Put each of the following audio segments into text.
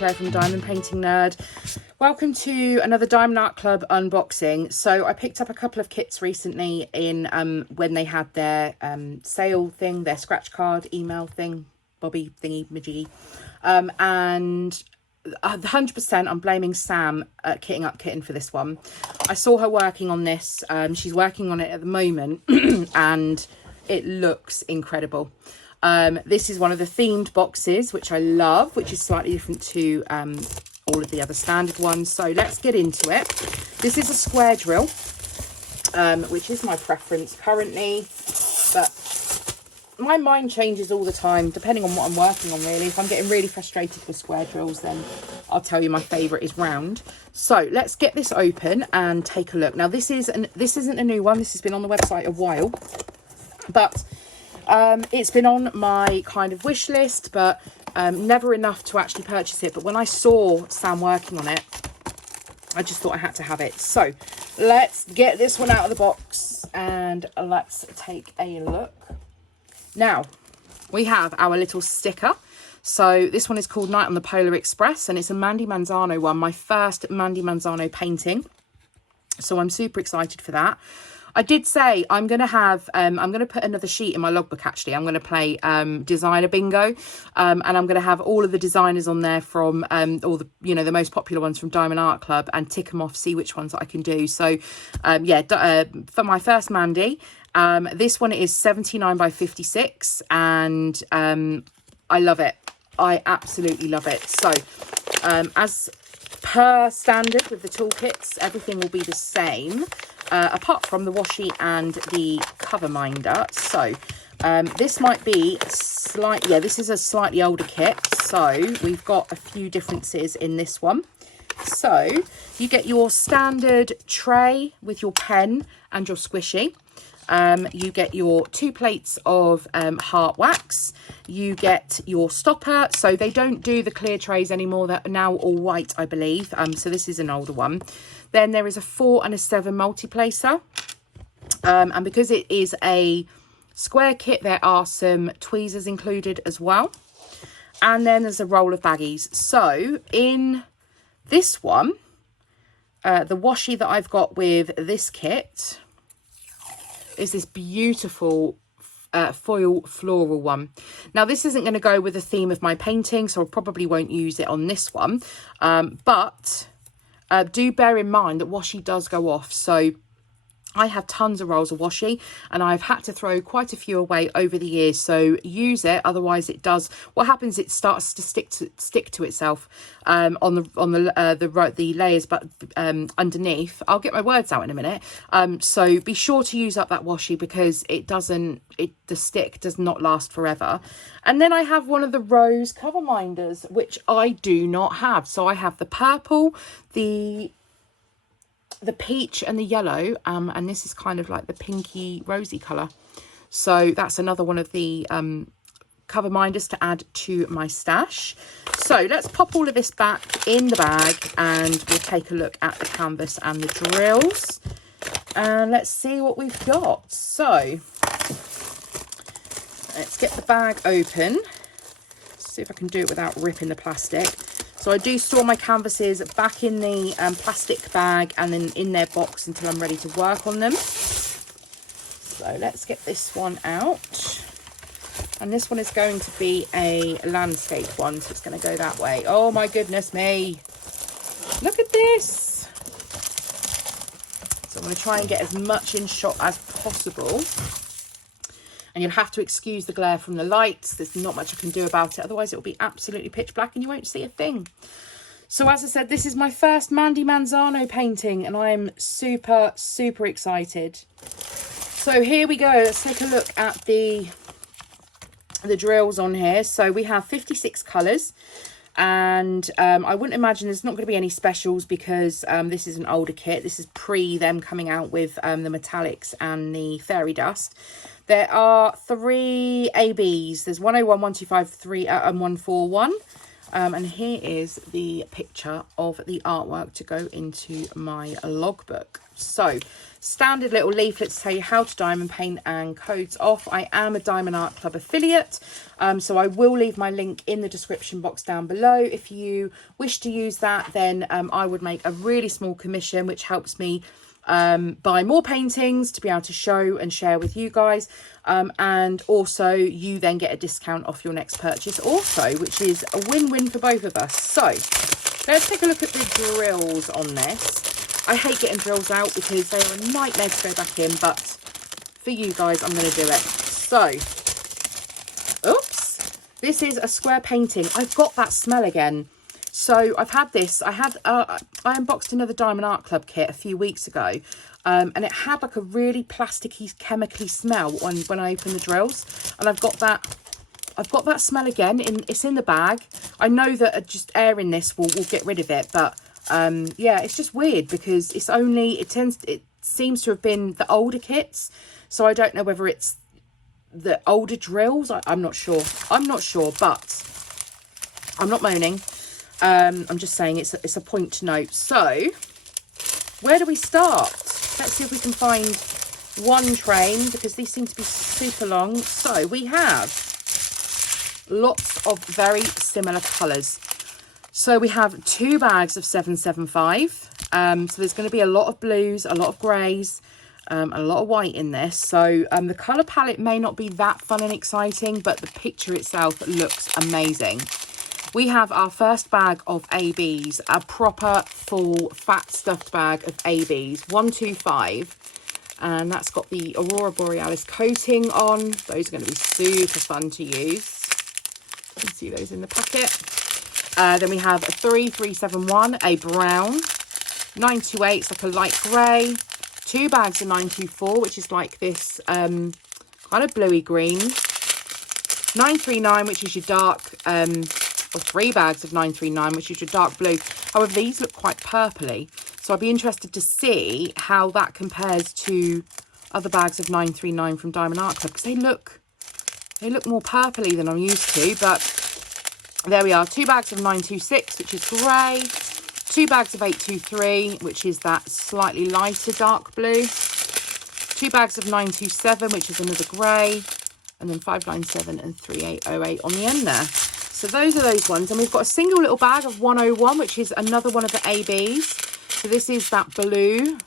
Claire from Diamond Painting Nerd. Welcome to another Diamond Art Club unboxing. So I picked up a couple of kits recently in when they had their sale thing, their scratch card email thing, Bobby thingy majiggy, and 100% I'm blaming Sam at Kitting Up Kitten for this one. I saw her working on this. She's working on it at the moment and it looks incredible. This is one of the themed boxes, which I love, which is slightly different to all of the other standard ones. So let's get into it. This is a square drill, which is my preference currently, but my mind changes all the time, depending on what I'm working on, really. If I'm getting really frustrated with square drills, then I'll tell you my favourite is round. So let's get this open and take a look. Now, this isn't a new one. This has been on the website a while, but it's been on my kind of wish list, but never enough to actually purchase it. But when I saw Sam working on it, I just thought I had to have it. So let's get this one out of the box and let's take a look. Now, we have our little sticker. So this one is called Night on the Polar Express, and it's a Mandie Manzano one, my first Mandie Manzano painting. So I'm super excited for that. I did say I'm going to have, I'm going to put another sheet in my logbook, actually. I'm going to play designer bingo, and I'm going to have all of the designers on there from all the, you know, the most popular ones from Diamond Art Club, and tick them off, see which ones I can do. So yeah, for my first Mandie, this one is 79 by 56, and I love it. I absolutely love it. So as per standard with the toolkits, everything will be the same. Apart from the washi and the cover minder. So this might be this is a slightly older kit, so we've got a few differences in this one. So you get your standard tray with your pen and your squishy. You get your 2 plates of heart wax. You get your stopper. So they don't do the clear trays anymore. They're now all white, I believe. So this is an older one. Then there is a 4 and a 7 multi-placer. And because it is a square kit, there are some tweezers included as well. And then there's a roll of baggies. So in this one, the washi that I've got with this kit is this beautiful foil floral one. Now, this isn't going to go with the theme of my painting, so I probably won't use it on this one. But do bear in mind that washi does go off. So I have tons of rolls of washi, and I've had to throw quite a few away over the years. So use it, otherwise it does. What happens? It starts to stick to itself on the layers, but underneath. I'll get my words out in a minute. So be sure to use up that washi, because the stick does not last forever. And then I have one of the rose cover minders, which I do not have. So I have the purple, the peach and the yellow, and this is kind of like the pinky rosy colour. So that's another one of the cover minders to add to my stash. So let's pop all of this back in the bag and we'll take a look at the canvas and the drills, and let's see what we've got. So let's get the bag open. See if I can do it without ripping the plastic. So I do store my canvases back in the plastic bag and then in their box until I'm ready to work on them. So let's get this one out. And this one is going to be a landscape one, so it's going to go that way. Oh my goodness me. Look at this. So I'm going to try and get as much in shot as possible. And you'll have to excuse the glare from the lights. There's not much I can do about it. Otherwise, it will be absolutely pitch black and you won't see a thing. So as I said, this is my first Mandie Manzano painting, and I'm super, super excited. So here we go. Let's take a look at the drills on here. So we have 56 colours. And I wouldn't imagine there's not going to be any specials, because this is an older kit. This is pre them coming out with the metallics and the fairy dust. There are 3 ABs. There's 101, 125, 3 and 141. And here is the picture of the artwork to go into my logbook. So standard little leaflet to tell you how to diamond paint and codes off. I am a Diamond Art Club affiliate, so I will leave my link in the description box down below. If you wish to use that, then I would make a really small commission, which helps me buy more paintings to be able to show and share with you guys, and also you then get a discount off your next purchase also, which is a win-win for both of us. So let's take a look at the drills on this. I hate getting drills out because they are a nightmare to go back in, but for you guys, I'm going to do it. So, oops, this is a square painting. I've got that smell again. So I've had this. I unboxed another Diamond Art Club kit a few weeks ago, and it had like a really plasticky, chemically smell when I opened the drills, and I've got that smell again. It's in the bag. I know that just airing this will get rid of it, but yeah, it's just weird because it seems to have been the older kits, so I don't know whether it's the older drills. I'm not sure, but I'm not moaning. I'm just saying it's a point to note. So where do we start? Let's see if we can find one train, because these seem to be super long. So we have lots of very similar colours. So we have 2 bags of 775. So there's going to be a lot of blues, a lot of greys, a lot of white in this. So the colour palette may not be that fun and exciting, but the picture itself looks amazing. We have our first bag of ABs, a proper full fat stuffed bag of ABs, 125. And that's got the Aurora Borealis coating on. Those are going to be super fun to use. You can see those in the packet. Then we have a 3371, a brown, 928, it's like a light grey, 2 bags of 924, which is like this kind of bluey green, 939, which is your dark, or 3 bags of 939, which is your dark blue. However, these look quite purpley, so I'd be interested to see how that compares to other bags of 939 from Diamond Art Club, because they look more purpley than I'm used to. But there we are, 2 bags of 926, which is grey, 2 bags of 823, which is that slightly lighter dark blue, 2 bags of 927, which is another grey, and then 597 and 3808 on the end there. So those are those ones. And we've got a single little bag of 101, which is another one of the ABs. So this is that blue,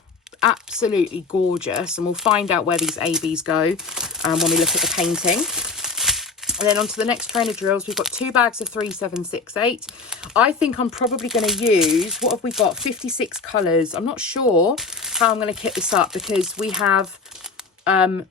absolutely gorgeous. And we'll find out where these ABs go when we look at the painting. And then on to the next train of drills, we've got 2 bags of 3768. I think I'm probably going to use, what have we got? 56 colours. I'm not sure how I'm going to kit this up, because we have a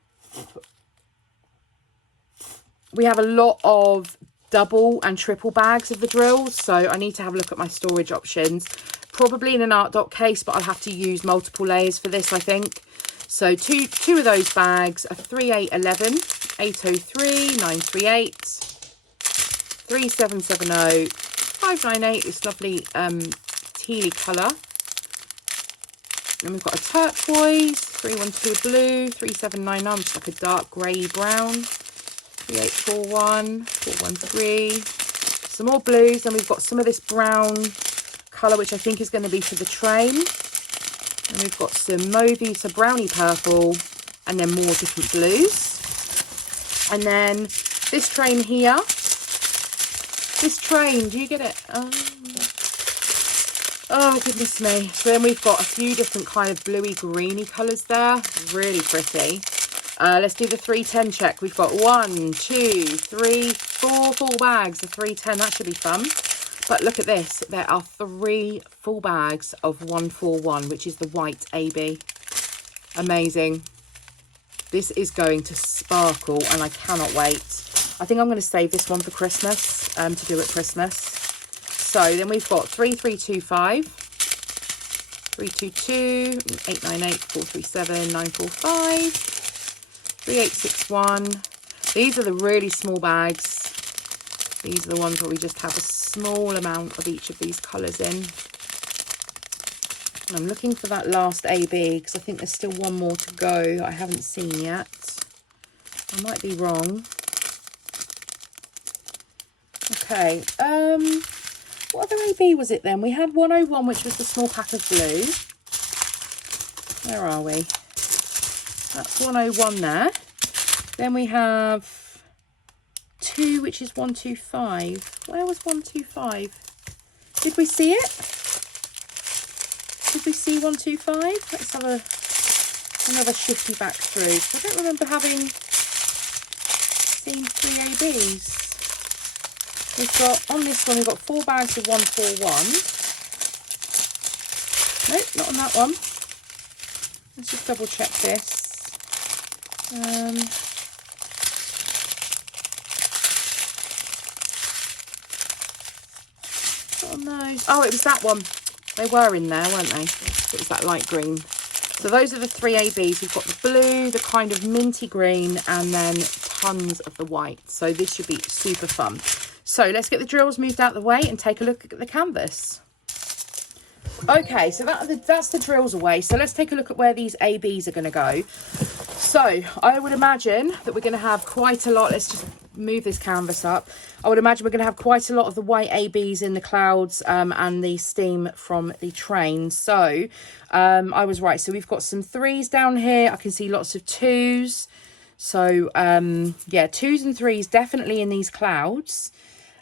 lot of double and triple bags of the drills, so I need to have a look at my storage options, probably in an art dock case, but I'll have to use multiple layers for this, I think. So two of those bags are 3811, 803, 938, 3770, 598, this lovely tealy colour. Then we've got a turquoise, 312 blue, 3799, which is like a dark grey brown, 3841, 413, some more blues. And we've got some of this brown colour, which I think is going to be for the train. And we've got some mauvey, so brownie purple, and then more different blues. And then this train here, this train, do you get it? Oh goodness me. So then we've got a few different kind of bluey greeny colours there, really pretty. Let's do the 310 check. We've got 1, 2, 3, 4 full bags of 310. That should be fun. But look at this. There are 3 full bags of 141, which is the white AB. Amazing. This is going to sparkle, and I cannot wait. I think I'm going to save this one for Christmas, to do at Christmas. So then we've got 3325, 322, 898, 437, 945. 3861. These are the really small bags. These are the ones where we just have a small amount of each of these colours in. And I'm looking for that last AB, because I think there's still one more to go I haven't seen yet. I might be wrong. Okay, what other AB was it then? We had 101, which was the small pack of blue. Where are we? That's 101 there. Then we have 2, which is 125. Where was 125? Did we see it? Did we see 125? Let's have another shifty back through. I don't remember having seen 3 ABs. We've got, on this one, we've got 4 bags of 141. Nope, not on that one. Let's just double check this. Not on those. Oh, it was that one. They were in there, weren't they? It was that light green. So those are the 3 ABs. We've got the blue, the kind of minty green, and then tons of the white. So this should be super fun. So let's get the drills moved out of the way and take a look at the canvas. Okay, so that's the drills away. So let's take a look at where these ABs are going to go. So I would imagine that we're going to have quite a lot. Let's just move this canvas up. I would imagine we're going to have quite a lot of the white ABs in the clouds and the steam from the train. So I was right. So we've got some 3s down here. I can see lots of 2s. So yeah, 2s and 3s definitely in these clouds.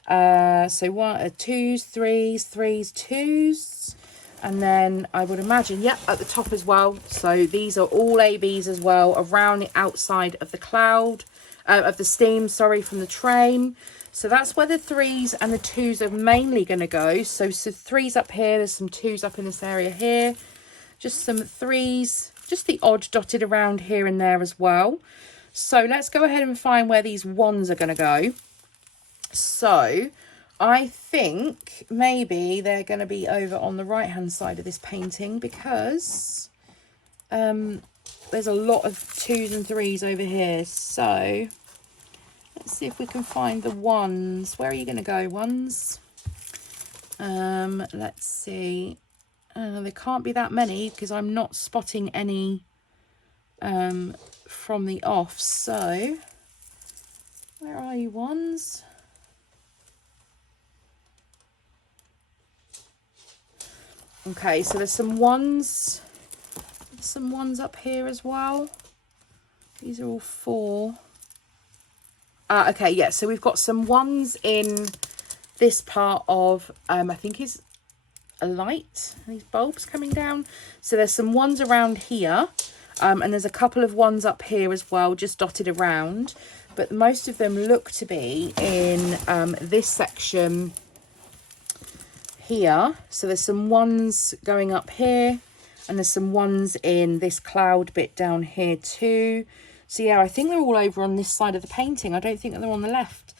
So 2s, 3s, 3s, 2s. And then I would imagine, yep, at the top as well. So these are all ABs as well around the outside of the cloud, of the steam, sorry, from the train. So that's where the 3s and the 2s are mainly going to go. So 3s up here, there's some 2s up in this area here. Just some 3s, just the odd dotted around here and there as well. So let's go ahead and find where these 1s are going to go. So I think maybe they're going to be over on the right hand side of this painting because there's a lot of 2s and 3s over here. So let's see if we can find the 1s. Where are you going to go, 1s? Let's see. There can't be that many because I'm not spotting any from the off. So where are you, 1s? Okay, so there's some 1s up here as well. These are all 4. Okay, yeah, so we've got some 1s in this part of, I think is a light, these bulbs coming down. So there's some 1s around here, and there's a couple of 1s up here as well, just dotted around. But most of them look to be in this section here. So there's some 1s going up here and there's some 1s in this cloud bit down here too. So yeah, I think they're all over on this side of the painting. I don't think that they're on the left.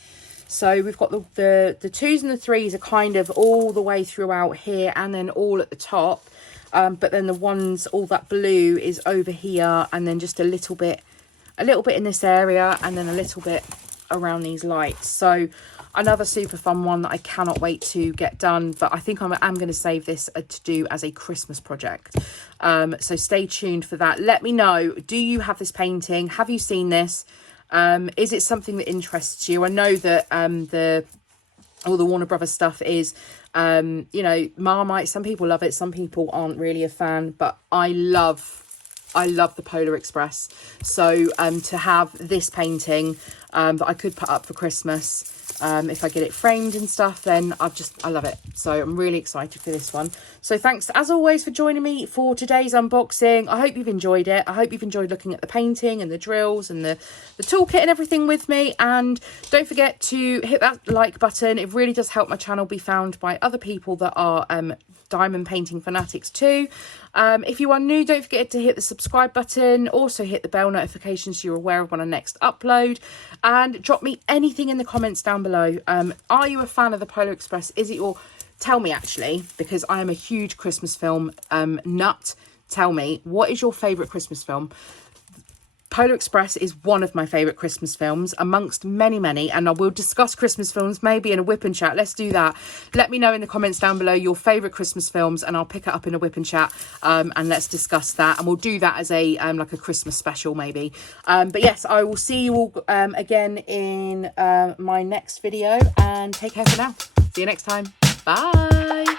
So we've got the 2s and the 3s are kind of all the way throughout here and then all at the top, but then the 1s, all that blue is over here and then just a little bit in this area and then a little bit around these lights. So another super fun one that I cannot wait to get done, but I think I'm going to save this to do as a Christmas project. So stay tuned for that. Let me know, do you have this painting? Have you seen this? Is it something that interests you? I know that all the Warner Brothers stuff is, you know, Marmite. Some people love it, some people aren't really a fan, but I love the Polar Express. So to have this painting that I could put up for Christmas, if I get it framed and stuff, then I love it. So I'm really excited for this one. So thanks as always for joining me for today's unboxing. I hope you've enjoyed it. I hope you've enjoyed looking at the painting and the drills and the toolkit and everything with me. And don't forget to hit that like button. It really does help my channel be found by other people that are diamond painting fanatics too. If you are new, don't forget to hit the subscribe button. Also hit the bell notification so you're aware of when I next upload. And drop me anything in the comments down below. Are you a fan of the Polar Express? Is it your... Tell me actually, because I am a huge Christmas film nut. Tell me, what is your favourite Christmas film? Polar Express is one of my favourite Christmas films amongst many, and I will discuss Christmas films maybe in a whip and chat. Let's do that. Let me know in the comments down below your favourite Christmas films and I'll pick it up in a whip and chat and let's discuss that. And we'll do that as a like a Christmas special maybe. But yes, I will see you all again in my next video and take care for now. See you next time. Bye.